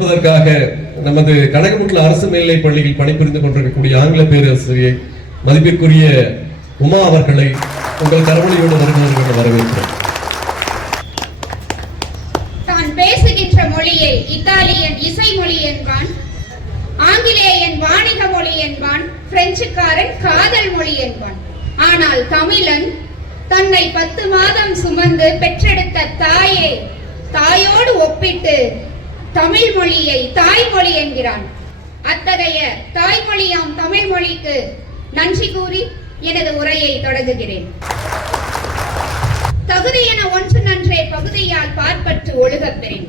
என்பதற்காக நமது கனகமுட்டில் அரசு மேல்நிலை பள்ளியில் பணிபுரிந்து கொண்டிருக்கக்கூடிய ஆங்கில பேராசிரியை மதிப்பிற்குரிய உமா அவர்களை உங்கள் கரவொலியோடு வருகிறவர்கள் வரவேற்கிறோம் தான் பேசுகின்ற மொழியை இத்தாலியன் இசை மொழி என்பான் ஆங்கிலேயன் வாணிக மொழி என்பான் பிரெஞ்சுக்காரன் காதல் மொழி என்பான். ஆனால் தமிழன் தன்னை பத்து மாதம் சுமந்து பெற்றெடுத்த தாயை தாயோடு ஒப்பிட்டு தமிழ் மொழியை தாய்மொழி என்கிறான். அத்தகைய தாய்மொழியாம் தமிழ் மொழிக்கு நன்றி கூறி எனது உரையை தொடங்குகிறேன். தகுதி என ஒன்று நன்றே பகுதியால் பார்ப்பற்று ஒழுகப்பெறேன்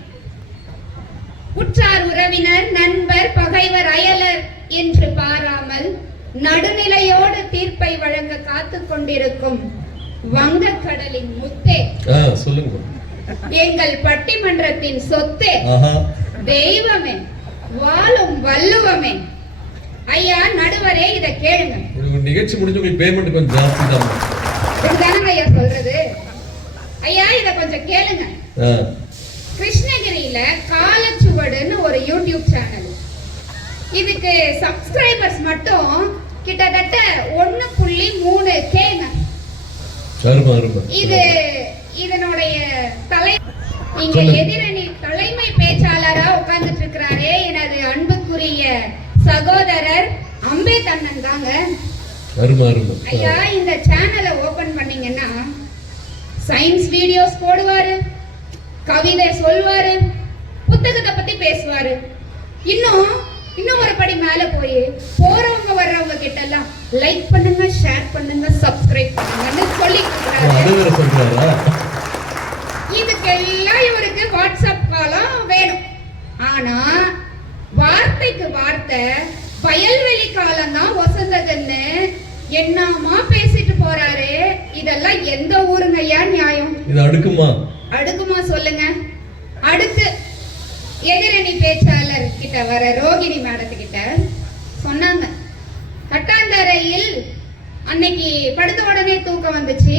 உற்றார் உறவினர் நண்பர் பகைவர் அயலர் என்று பாராமல் நடுநிலையோடு தீர்ப்பை வழங்க காத்துக் கொண்டிருக்கும் வங்கக்கடலின் முத்தே. சொல்லுங்க. எங்கள் பட்டிமன்றத்தின் சொத்தே. தெய்வமே வாழும் வள்ளுவமே. ஐயா நடுவரே இத கேளுங்க. நிகழ்ச்சி முடிஞ்சு உங்களுக்கு பேமெண்ட் கொஞ்சம் ஜாஸ்தி தான். ஐயா சொல்றது? ஐயா இத கொஞ்சம் கேளுங்க. கிருஷ்ணகிரியில காலச்சுவடுன்னு ஒரு யூடியூப் சேனல் இதுக்கு சப்ஸ்கிரைபர்ஸ் மட்டும் கிட்டத்தட்ட ஒண்ணு புள்ளி மூணு கேங்க இது இதனுடைய தலை இங்க. எதிரணி தலைமை பேச்சாளரா உட்கார்ந்துட்டு இருக்கிறாரே எனது அன்புக்குரிய சகோதரர் அம்பேதண்ணன் தாங்க. அருமை அருமை. ஐயா இந்த சேனலை ஓபன் பண்ணீங்கன்னா சயின்ஸ் வீடியோஸ் போடுவாரு கவிதை சொல்வாரு புத்தகத்தை பத்தி பேசுவாரு. இன்னும் இன்னும் ஒரு படி மேல போய் போறவங்க வர்றவங்க கிட்ட எல்லாம் லைக் பண்ணுங்க ஷேர் பண்ணுங்க சப்ஸ்கிரைப் பண்ணுங்கன்னு சொல்லி இதுக்கெல்லாம் இவருக்கு வாட்ஸ்அப் காலம் வேணும். ஆனா வார்த்தைக்கு வார்த்தை வயல்வெளி காலம் தான் வசந்ததுன்னு என்னமா பேசிட்டு போறாரு? இதெல்லாம் எந்த ஊருங்கய்யா நியாயம்? இது அடுக்குமா? அடுக்குமா சொல்லுங்க. அடுத்து எதிரணி பேச்சாளர் கிட்ட வர ரோகிணி மேடத்துக்கிட்ட சொன்னாங்க. கட்டாந்தரையில் அன்னைக்கு படுத்த உடனே தூக்கம் வந்துச்சு.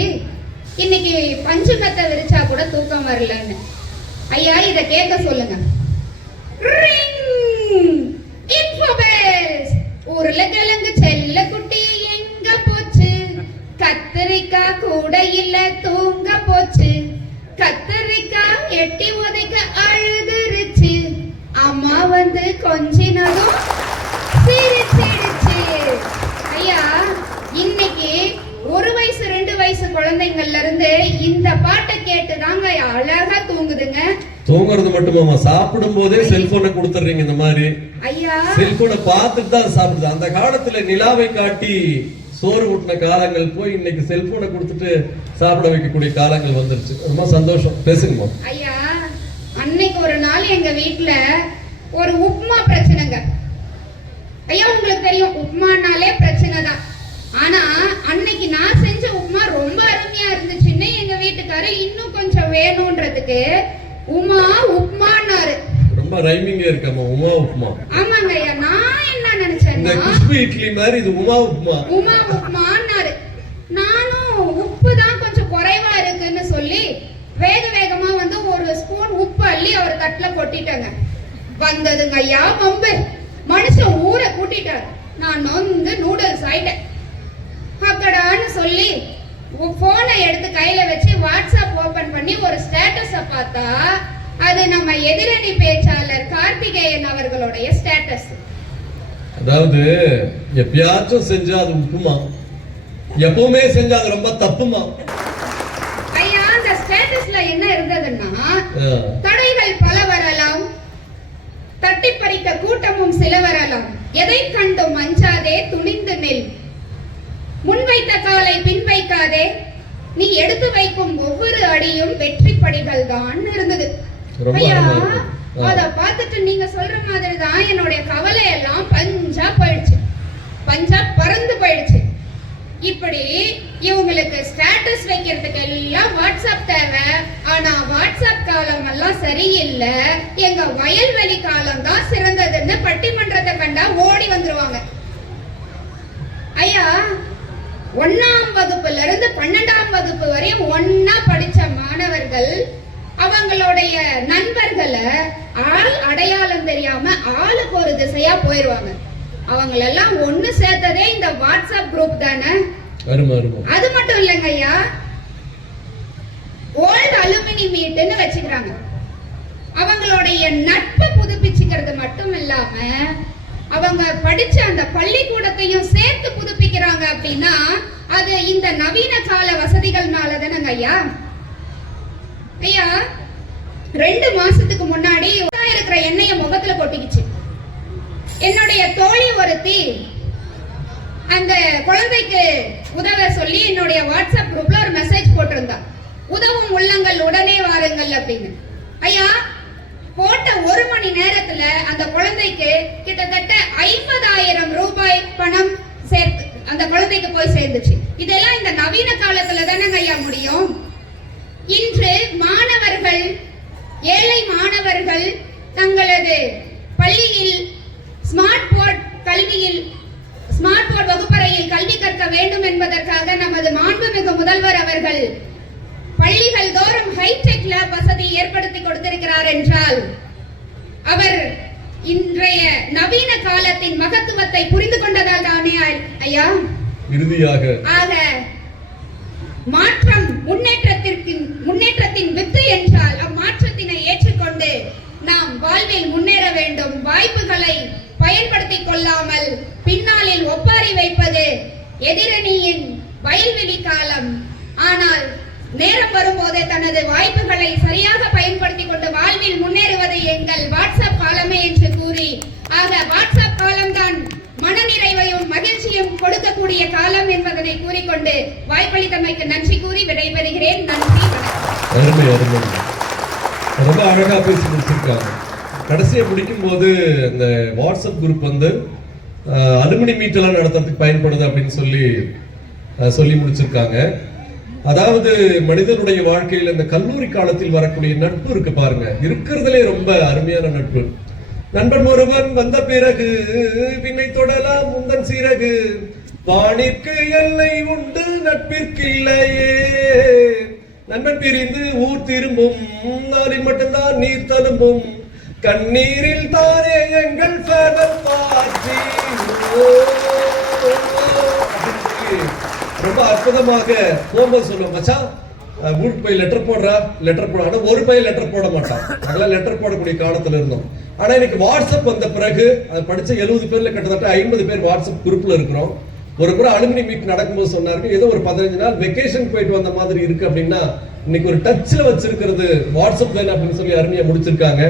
இன்னைக்கு பஞ்சு மெத்த விரிச்சா கூட தூக்கம் வரலன்னு. ஐயா இத கேட்க சொல்லுங்க. ரிங்! உருளைக்கிழங்கு செல்ல குட்டி எங்க போச்சு? கத்திரிக்காய் கூட இல்ல தூங்க போச்சு. கத்தரிக்காய் எட்டி உதைக்க அழுதுருச்சு. அம்மா வந்து கொஞ்சினதும் சிரிச்சிடுச்சு ஐயா இன்னைக்கு ஒரு வயசு ரெண்டு வயசு குழந்தைங்கள்ல இருந்து இந்த பாட்டை கேட்டு தாங்க அழகா தூங்குதுங்க. தூங்குறது மட்டுமாமா சாப்பிடும் போதே செல்போனை கொடுத்துறீங்க இந்த மாதிரி. ஐயா. செல்போனை பார்த்துட்டு தான் சாப்பிடுது. அந்த காலத்துல நிலாவை காட்டி சோறு ஊட்டின காலங்கள் போய் இன்னைக்கு செல்போனை கொடுத்துட்டு சாப்பிட வைக்கக்கூடிய காலங்கள் வந்துருச்சு. ரொம்ப சந்தோஷம். பேசுங்கம்மா. ஐயா அன்னைக்கு ஒரு நாள் எங்க வீட்ல ஒரு உப்புமா பிரச்சனைங்க. ஐயா உங்களுக்கு தெரியும் உப்புமானாலே பிரச்சனை தான் ஆனா அன்னைக்கு நான் செஞ்ச உப்புமா ரொம்ப அருமையா இருந்துச்சுன்னு வீட்டுக்காரர் இன்னும் கொஞ்சம் வேணும்ன்றதுக்கு உமா உப்புமான்னாரு ரொம்ப ரைமிங்கா இருக்காமா உமா உப்புமா ஆமாங்க ஐயா நான் என்ன நினைச்சேன்னா குஷ்பு இட்லி மாதிரி இது உமா உப்புமா உமா உப்புமான்னாரு நானும் உப்பு தான் கொஞ்சம் குறைவா இருக்குன்னு சொல்லி வேக வேகமா வந்து ஒரு ஸ்பூன் உப்பு அள்ளி அவர் தட்டுல கொட்டிட்டேங்க. வந்ததுங்க ஐயா பம்பு. மனுஷன் ஊரை கூட்டிட்டார். நான் நொந்து நூடுல்ஸ் ஆயிட்டேன். அக்கடான்னு சொல்லி போனை எடுத்து கையில வச்சு வாட்ஸ்அப் ஓபன் பண்ணி ஒரு ஸ்டேட்டஸ பார்த்தா அது நம்ம எதிரணி பேச்சாளர் கார்த்திகேயன் அவர்களுடைய ஸ்டேட்டஸ் அதாவது எப்பயாச்சும் செஞ்சா அது உப்புமா. எப்பவுமே செஞ்சா அது ரொம்ப தப்புமா. ஐயா அந்த ஸ்டேட்டஸ்ல என்ன இருந்ததுன்னா. தடைகள் பல வரலாம். தட்டி பறிக்க கூட்டமும் சில வரலாம். எதை கண்டு மஞ்சாதே துணிந்து நில். முன்வைத்த காலை பின் வைக்காதே. நீ எடுத்து வைக்கும் ஒவ்வொரு அடியும் வெற்றி படிகள் தான் இருந்தது. ஐயா. அத பார்த்துட்டு நீங்க சொல்ற மாதிரி தான் என்னுடைய கவலை எல்லாம் பஞ்சா போயிடுச்சு. பஞ்சா பறந்து போயிடுச்சு. இப்படி இவங்களுக்கு ஸ்டேட்டஸ் வைக்கிறதுக்கு எல்லாம் வாட்ஸ்அப் தேவை. ஆனா வாட்ஸ்அப் காலம் எல்லாம் சரியில்லை. எங்க வயல்வெளி காலம் தான் சிறந்ததுன்னு பட்டிமன்றத்தை கண்டா ஓடி வந்துருவாங்க. ஐயா ஒண்ணாம் வகுப்புல இருந்து பன்னெண்டாம் வகுப்பு வரையும் ஒண்ணா படிச்ச மாணவர்கள் அவங்களுடைய நண்பர்களை ஆள் அடையாளம் தெரியாம ஆளுக்கு ஒரு திசையா போயிருவாங்க. அவங்களெல்லாம் ஒண்ணு சேர்த்ததே இந்த வாட்ஸ்அப் குரூப் தானே? அது மட்டும் இல்லைங்க ஐயா. ஓல்ட் அலுமினி மீட்னு வச்சுக்கிறாங்க. அவங்களுடைய நட்பை புதுப்பிச்சுக்கிறது மட்டும் இல்லாம அவங்க படிச்ச அந்த பள்ளிக்கூடத்தையும் சேர்த்து புதுப்பிக்கிறாங்க அப்படின்னா அது இந்த நவீன கால வசதிகள்னால தானங்க ஐயா? ஐயா ரெண்டு மாசத்துக்கு முன்னாடி இருக்கிற எண்ணெய முகத்துல கொட்டிக்கிச்சு. என்னுடைய தோழி ஒருத்தி அந்த குழந்தைக்கு உதவ சொல்லி என்னுடைய வாட்ஸ்அப் குரூப்ல ஒரு மெசேஜ் போட்டிருந்தா. உதவும் உள்ளங்கள் உடனே வாருங்கள் அப்படின்னு. ஐயா போட்ட ஒரு மணி நேரத்துல அந்த குழந்தைக்கு கிட்டத்தட்ட ஐம்பதாயிரம் ரூபாய் பணம் சேர்த்து அந்த குழந்தைக்கு போய் சேர்ந்துச்சு. இதெல்லாம் இந்த நவீன காலத்துல தானங்க ஐயா முடியும். இன்று மாணவர்கள் ஏழை மாணவர்கள் தங்களது பள்ளியில் ஸ்மார்ட் போர்ட் கல்வியில் ஸ்மார்ட் போர்ட் வகுப்பறையில் கல்வி கற்க வேண்டும் என்பதற்காக நமது மாண்புமிகு முதல்வர் அவர்கள் பள்ளிகள் தோறும் ஹைடெக் லேப் வசதி ஏற்படுத்தி கொடுத்திருக்கிறார் என்றால் அவர் இன்றைய நவீன காலத்தின் மகத்துவத்தை புரிந்து கொண்டதால் தானே ஐயா? இறுதியாக ஆக மாற்றம் முன்னேற்றத்திற்கு முன்னேற்றத்தின் வித்து என்றால் அம்மாற்றத்தினை ஏற்றுக்கொண்டு நாம் வாழ்வில் முன்னேற வேண்டும். வாய்ப்புகளை பயன்படுத்திக் கொள்ளாமல் பின்னாளில் ஒப்பாரி வைப்பது எதிரணியின் வயல்வெளி காலம். ஆனால் நேரம் வரும்போது தனது வாய்ப்புகளை சரியாக பயன்படுத்திக் கொண்டு வாழ்வில் முன்னேறுவது எங்கள் வாட்ஸ்அப் காலமே என்று கூறி ஆக வாட்ஸ்அப் காலம்தான் மனநிறைவையும் மகிழ்ச்சியும் கொடுக்கக்கூடிய காலம் என்பதனை கூறிக்கொண்டு வாய்ப்பளித்தமைக்கு நன்றி கூறி விடைபெறுகிறேன். நன்றி அருமை அருமை. ரொம்ப அழகா பேசி முடிச்சிருக்காங்க கடைசியை முடிக்கும் போது இந்த வாட்ஸ்அப் குரூப் வந்து அலுமினி மீட்டெல்லாம் நடத்துறதுக்கு பயன்படுது அப்படின்னு சொல்லி சொல்லி முடிச்சிருக்காங்க. அதாவது மனிதனுடைய வாழ்க்கையில் இந்த கல்லூரி காலத்தில் வரக்கூடிய நட்பு இருக்கு பாருங்க. இருக்கிறதுலே ரொம்ப அருமையான நட்பு. நண்பன் ஒருவன் வந்த பிறகு பின்னை தொடலாம் முந்தன் சிறகு. வானிற்கு எல்லை உண்டு நட்பிற்கு இல்லையே. நண்பன் பிரிந்து ஊர் திரும்பும் நாளில் மட்டும்தான் நீர் தழும்பும். கண்ணீரில் தானே எங்கள் ஃபேனல் பாட்டி ரொம்ப அற்புதமாக போகும்போது சொல்லுவோம் மச்சான் அஹ் ஊருக்கு போய் லெட்டர் போடுறா லெட்டர் போட ஆனா ஒரு பையன் லெட்டர் போட மாட்டான். அதெல்லாம் லெட்டர் போடக்கூடிய காலத்துல இருந்தோம். ஆனா இன்னைக்கு வாட்ஸ்அப் வந்த பிறகு அதை படிச்ச எழுபது பேர்ல கிட்டத்தட்ட ஐம்பது பேர் வாட்ஸ்அப் குரூப்ல இருக்கிறோம். ஒரு கூட அலுமினி மீட் நடக்கும்போது சொன்னார்கள் ஏதோ ஒரு பதினஞ்சு நாள் வெக்கேஷன் போயிட்டு வந்த மாதிரி இருக்கு அப்படின்னா இன்னைக்கு ஒரு டச்ல வச்சிருக்கிறது வாட்ஸ்அப் தானே அப்படின்னு சொல்லி அருமையா முடிச்சிருக்காங்க.